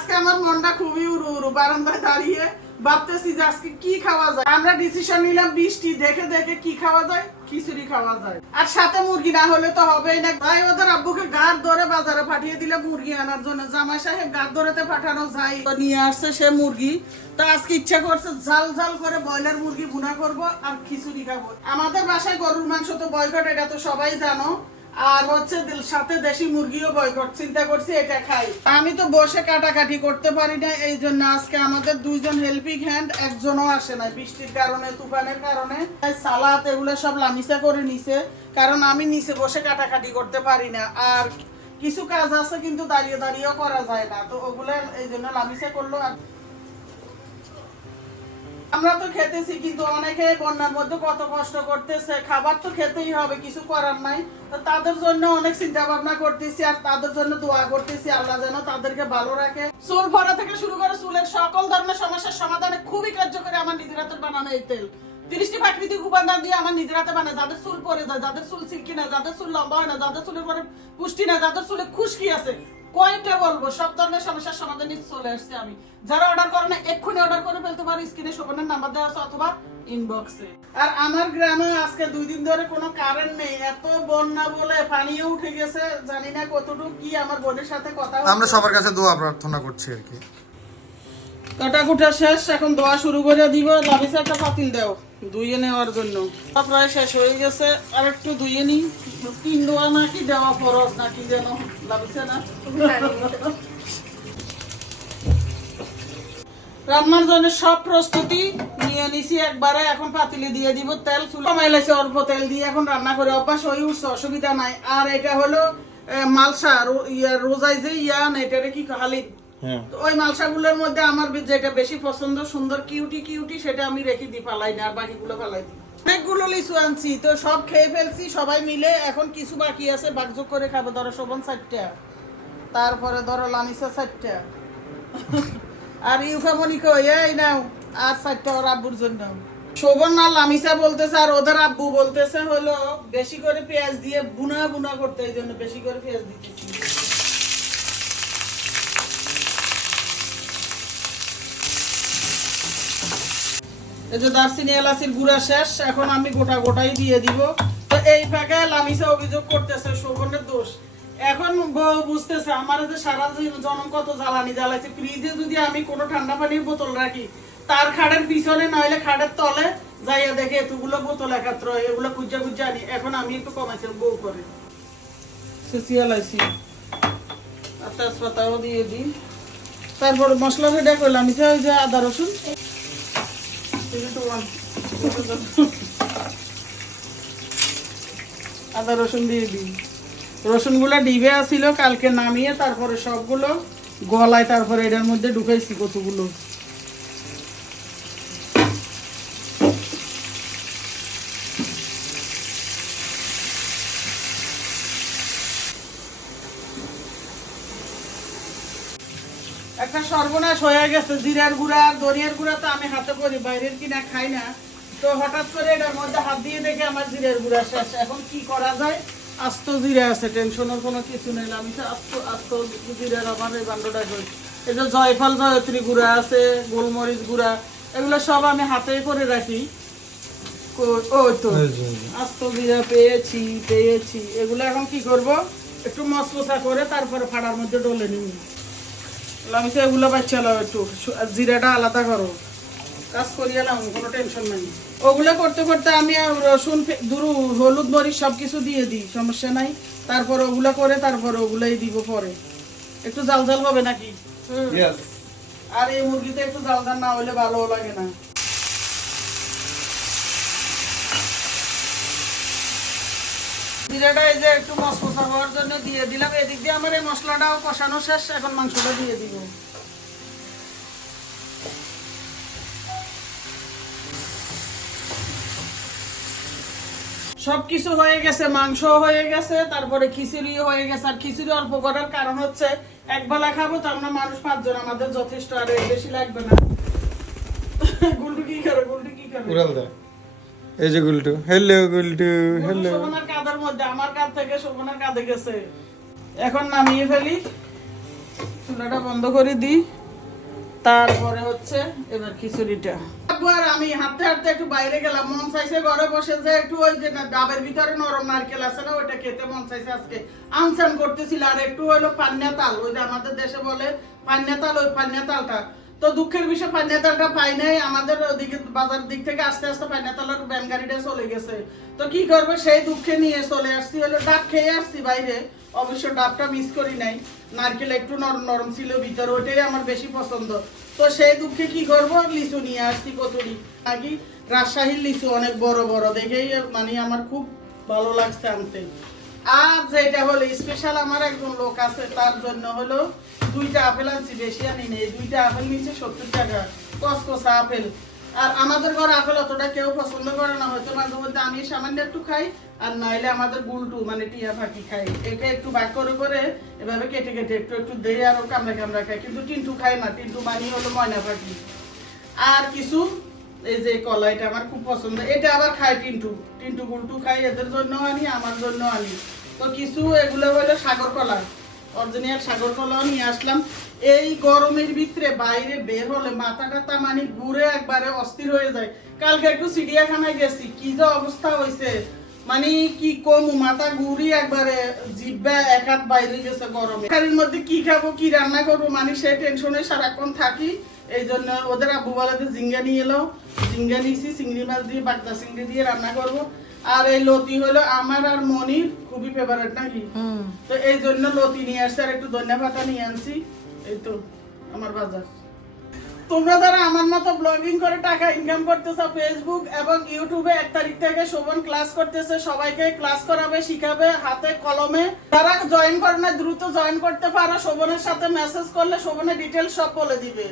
আজকে আমার মনটা খুবই উড়ু উড়ু বারান্দায় দাঁড়িয়ে ভাবতেছি যে আজকে কি খাওয়া যায়। আমরা ডিসিশন নিলাম বৃষ্টি, দেখে দেখে কি খাওয়া যায়? খিচুড়ি খাওয়া যায়। আর সাথে মুরগি না হলে তো হবেই না। তাই ওদের আব্বুকে গার ধরে বাজারে পাঠিয়ে দিলে মুরগি আনার জন্য। জামাই সাহেব গার ধরেতে পাঠানো যায়। নিয়ে আসছে সে মুরগি। তো আজকে ইচ্ছা করছে ঝাল ঝাল করে ব্রয়লার মুরগি ভুনা করব আর খিচুড়ি খাব। আমাদের বাসায় গরুর মাংস তো বয়কট এটা তো সবাই জানো। আর হচ্ছে সাথে দেশি মুরগিও বয়কট চিন্তা করছি এটা খাই। আমি তো বসে কাটাকাটি করতে পারি না, এই জন্য আজকে আমাদের দুইজন হেল্পিং হ্যান্ড একজনও আসে না বৃষ্টির কারণে, তুফানের কারণে। সালাদ এগুলো সব লামিসা করে নিছে, কারণ আমি নিচে বসে কাটাকাটি করতে পারি না। আর কিছু কাজ আছে কিন্তু দাঁড়িয়ে দাঁড়িয়েও করা যায় না, তো ওগুলো এই জন্য লামিসা করল আর আমরা তো খেতেছি, কিন্তু অনেকে বন্যার মধ্যে কত কষ্ট করতেছে। খাবার তো খেতেই হবে, কিছু করার নাই। তাদের জন্য অনেক চিন্তা ভাবনা করতেছি আর তাদের জন্য দোয়া করতেছি, আল্লাহ যেন তাদেরকে ভালো রাখে। চুল ভরা থেকে শুরু করে চুলের সকল ধরনের সমস্যার সমাধানে খুবই কার্যকরী আমার নিজের হাতের বানানো এই তেল। তিরিশটি প্রাকৃতিক উপাদান দিয়ে আমার নিজের হাতে বানায়। যাদের চুল পরে যায়, যাদের চুল সিল্কি না, যাদের চুল লম্বা হয় না, যাদের চুলের পরে পুষ্টি না, যাদের চুলে খুশকি আছে কয়টা বলব? সব ধরনের সমস্যার সমাধানে চলে আসছে আমি। যারা অর্ডার করে না এক্ষুনি অর্ডার করে ফেলতে পারো। স্ক্রিনে শোভনের নাম্বার দেওয়া আছে অথবা ইনবক্সে আর আমার গ্রামে আজকে দুই দিন ধরে কোনো কারেন্ট নেই। এত বন্যা বলে পানিও উঠে গেছে। জানি না কতটুকু কি আমার বোনের সাথে কথা আমরা সবার কাছে দোয়া প্রার্থনা করছি আর কি। কাটাকুটা শেষ। এখন দোয়া শুরু করে দিব। লাভিসা একটা পাতিল দাও। ধুয়ে নেওয়ার জন্য। প্রায় শেষ হয়ে গেছে। আর একটু ধুয়ে তিন দোয়া নাকি, দেওয়া নাকি যেন লাভিসা না। রান্নার জন্য সব প্রস্তুতি নিয়ে নিছি একবারে। এখন পাতিলে দিয়ে দিব তেল। কমাই অল্প তেল দিয়ে এখন রান্না করে অভ্যাস হয়ে উঠছে, অসুবিধা নাই। আর এটা হলো মালসা ইয়া, রোজাই যে ইয়া না এটারে কি তো ওই মালসাগুলোর মধ্যে আমার যেটা বেশি পছন্দ, সুন্দর কিউটি কিউটি সেটা আমি রেখে দিই না, আর বাকিগুলো দিই। অনেকগুলো লিচু আনছি, তো সব খেয়ে ফেলছি, সবাই মিলে। এখন কিছু বাকি আছে করে খাব, ধরো শোভন তারপরে ধরো আর ইউফামনি কই? এই নাও, আর চারটা ওর আব্বুর জন্য। শোভন আর লামিসা বলতেছে, আর ওদের আব্বু বলতেছে হলো, বেশি করে পেঁয়াজ দিয়ে বুনা বুনা করতে, এই জন্য বেশি করে পেঁয়াজ দিতেছি। এই যে দারচিনি এলাচির গুঁড়া শেষ, এখন আমি গোটা গোটাই দিয়ে দিব। তো এই ফাঁকে লামিসা অভিযোগ করতেছে, শোভনের দোষ। এখন বুঝতেছে, আমার যে সারা জনম কত জ্বালানি জ্বালাইছে। ফ্রিজে যদি আমি কোনো ঠান্ডা পানির বোতল রাখি, তার খাটের পিছনে নইলে খাটের তলে যাইয়া দেখে এতগুলো বোতল একাত্র এগুলো খুঁজা খুঁজা আনি। এখন আমি একটু কমাইছি, বউ করে। সেচিয়ালাইছি আর দিয়ে দিই। তারপর মশলা রেডা করলাম যে আদা যে আদা রসুন দিয়ে দিই। রসুনগুলো ডিবে আসিল কালকে নামিয়ে তারপরে সবগুলো গলায় তারপরে এটার মধ্যে ঢুকাইছি কতগুলো। একটা সর্বনাশ হয়ে গেছে জিরার গুঁড়া আর দরিয়ার গুঁড়া তো আমি হাতে করি বাইরের কিনা খাই না। তো হঠাৎ করে এটার মধ্যে হাত দিয়ে দেখে আমার জিরার গুঁড়া শেষ। এখন কি করা যায়? আস্ত জিরা আছে টেনশনের কোনো কিছু নেই। আমি তো আস্ত আস্ত জিরার আমার এই বান্ডটা করি এই যে জয়ফল জয়ত্রী গুঁড়া আছে গোলমরিচ গুঁড়া এগুলো সব আমি হাতে করে রাখি। ওই তো আস্ত জিরা পেয়েছি পেয়েছি। এগুলো এখন কি করব? একটু মশমশা করে তারপরে ফাড়ার মধ্যে ডলে নিই আমি তো এগুলো বাচ্চালাম একটু। জিরাটা আলাদা করো। কাজ করিয়ালাম কোনো টেনশন নাই। ওগুলো করতে করতে আমি রসুন দুরু হলুদ মরিচ সব কিছু দিয়ে দিই সমস্যা নাই। তারপর ওগুলো করে তারপর ওগুলাই দিব পরে। একটু জাল জাল হবে নাকি? আর এই মুরগিতে একটু জাল জাল না হলে ভালো লাগে না। জিরাটা এই যে একটু মশমশা হওয়ার জন্য দিয়ে দিলাম। এদিক দিয়ে আমার এই মশলাটাও কষানো শেষ এখন মাংসটা দিয়ে দিব। সবকিছু হয়ে গেছে মাংস হয়ে গেছে তারপরে খিচুড়ি হয়ে গেছে। আর খিচুড়ি অল্প করার কারণ হচ্ছে এক বেলা খাব তো আমরা মানুষ পাঁচজন আমাদের যথেষ্ট আর বেশি লাগবে না। গুলটু কি করে গুলটু কি করে? উড়াল দে এই যে গুলটু হ্যালো গুলটু হ্যালো মধ্যে আমার কাঁধ থেকে শোভনার কাঁধে গেছে। এখন নামিয়ে ফেলি, চুলাটা বন্ধ করে দিই, তারপরে হচ্ছে এবার খিচুড়িটা। আমি হাঁটতে হাঁটতে একটু বাইরে গেলাম, মন চাইছে ঘরে বসে যে একটু ওই যে ডাবের ভিতরে নরম নারকেল আছে না, ওইটা খেতে মন চাইছে আজকে। আনসান করতেছিল, আর একটু হলো পান্না তাল, ওই যে আমাদের দেশে বলে পান্না তাল, ওই পান্না তালটা। তো দুঃখের বিষয় পান্না তালটা পাই নাই। আমাদের ওদিকে বাজার দিক থেকে আস্তে আস্তে পান্না তালের ব্যান গাড়িটা চলে গেছে। তো কি করব? সেই দুঃখে নিয়ে চলে আসছি। হলো ডাব খেয়ে আসছি বাইরে। অবশ্য ডাবটা মিস করি নাই। নারকেল একটু নরম নরম ছিল, ভিতরে ওটাই আমার বেশি পছন্দ। তো সেই দুঃখে কি করব? লিচু নিয়ে আসছি কচুরি। নাকি রাজশাহীর লিচু অনেক বড় বড়, দেখেই মানে আমার খুব ভালো লাগছে আনতে। আর যেটা হলো স্পেশাল আমার একজন লোক আছে, তার জন্য হলো দুইটা আপেল আনছি, বেশি আনি নেই। দুইটা আপেল নিচে সত্তর টাকা কসকসা আপেল। আর আমাদের ঘরে আপেল অতটা কেউ পছন্দ করে না, হয়তো মাঝে মধ্যে আমি সামান্য একটু খাই, আর নাইলে আমাদের গুলটু মানে টিয়া পাখি খাই। একে একটু ভাগ করে করে এভাবে কেটে কেটে একটু একটু দিয়ে আরও কামড়া কামড়া খাই কিন্তু টিন্টু খায় না, টিন্টু মানি হলো ময়না পাখি। আর কিছু এই যে কলা এটা আমার খুব পছন্দ। এটা আবার টিন্টু। টিন্টু গুলটু খাই এদের জন্য আনি, আমার জন্য আনি। তো কিছু এগুলো হলো সাগর কলা। সাগর কলাও নিয়ে আসলাম। এই গরমের ভিতরে বাইরে বের হলে মাথা মানে ঘুরে একবারে অস্থির হয়ে যায়। কালকে একটু চিড়িয়াখানায় গেছি, কি যে অবস্থা হয়েছে মানে কি কম, মাথা ঘুরি একবারে জিব্বা এক হাত বাইরে গেছে গরমে। খালির মধ্যে কি খাব, কি রান্না করব মানে সেই টেনশনে সারাক্ষণ থাকি। এই জন্য ওদের আব্বু বলাতে জিঙ্গা নিয়ে এলো। জিঙ্গা নিয়েছি চিংড়ি মাছ দিয়ে বাগদা চিংড়ি দিয়ে রান্না করব। আর এই লতি হলো আমার আর মনির খুবই ফেভারেট নাকি? তো এই জন্য লতি নিয়ে আসছে আর একটু ধনিয়া পাতা নিয়ে আনছি। এই তো আমার বাজার। তোমরা যারা আমার মতো ব্লগিং করে টাকা ইনকাম করতেছো ফেসবুক এবং ইউটিউবে এক তারিখ থেকে শোভন ক্লাস করতেছে সবাইকে ক্লাস করাবে শিখাবে হাতে কলমে। যারা জয়েন করে না দ্রুত জয়েন করতে পারো। শোভনের সাথে মেসেজ করলে শোভনের ডিটেলস সব বলে দিবে।